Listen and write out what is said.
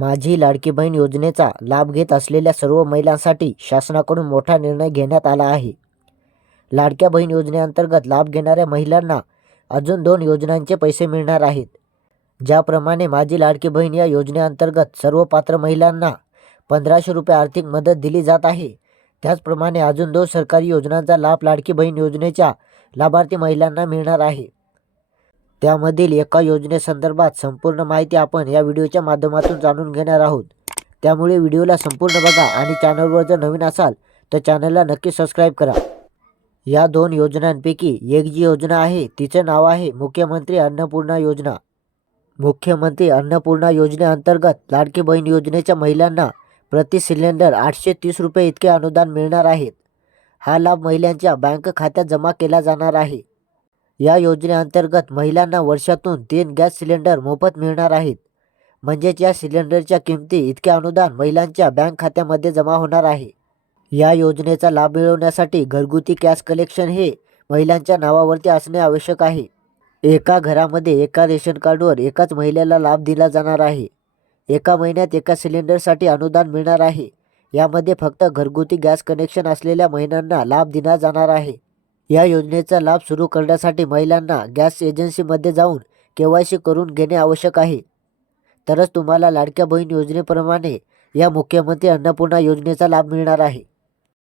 माझी लाडकी बहीण योजनेचा लाभ घेत असलेल्या सर्व महिलांसाठी शासनाकडून मोठा निर्णय घेण्यात आला आहे. लाडक्या बहीण योजनेअंतर्गत लाभ घेणाऱ्या महिलांना अजून दोन योजनांचे पैसे मिळणार आहेत. ज्याप्रमाणे माझी लाडकी बहीण या योजनेअंतर्गत सर्व पात्र महिलांना पंधराशे रुपये आर्थिक मदत दिली जात आहे. त्याचप्रमाणे अजून दोन सरकारी योजनांचा लाभ लाडकी बहीण योजनेच्या लाभार्थी महिलांना मिळणार आहे. त्यामधील एका योजनेसंदर्भात संपूर्ण माहिती आपण या व्हिडिओच्या माध्यमातून जाणून घेणार आहोत. त्यामुळे व्हिडिओला संपूर्ण बघा आणि चॅनलवर जर नवीन असाल तर चॅनलला नक्की सबस्क्राईब करा. या दोन योजनांपैकी एक जी योजना आहे तिचं नाव आहे मुख्यमंत्री अन्नपूर्णा योजना. मुख्यमंत्री अन्नपूर्णा योजनेअंतर्गत लाडकी बहीण योजनेच्या महिलांना प्रति सिलेंडर आठशे तीस रुपये इतके अनुदान मिळणार आहेत हा लाभ महिलांच्या बँक खात्यात जमा केला जाणार आहे. या योजनेअंतर्गत महिलांना वर्षातून तीन गॅस सिलेंडर मोफत मिळणार आहेत. म्हणजेच या सिलेंडरच्या किमती इतके अनुदान महिलांच्या बँक खात्यामध्ये जमा होणार आहे. या योजनेचा लाभ मिळवण्यासाठी घरगुती गॅस कलेक्शन हे महिलांच्या नावावरती असणे आवश्यक आहे. एका घरामध्ये एका रेशन कार्डवर एकाच महिलेला लाभ दिला जाणार आहे. एका महिन्यात एका सिलेंडरसाठी अनुदान मिळणार आहे. यामध्ये फक्त घरगुती गॅस कनेक्शन असलेल्या महिलांना लाभ दिला जाणार आहे. या योजनेचा लाभ सुरू करण्यासाठी महिलांना गॅस एजन्सीमध्ये जाऊन के वाय सी करून घेणे आवश्यक आहे. तरच तुम्हाला लाडक्या बहीण योजनेप्रमाणे या मुख्यमंत्री अन्नपूर्णा योजनेचा लाभ मिळणार आहे.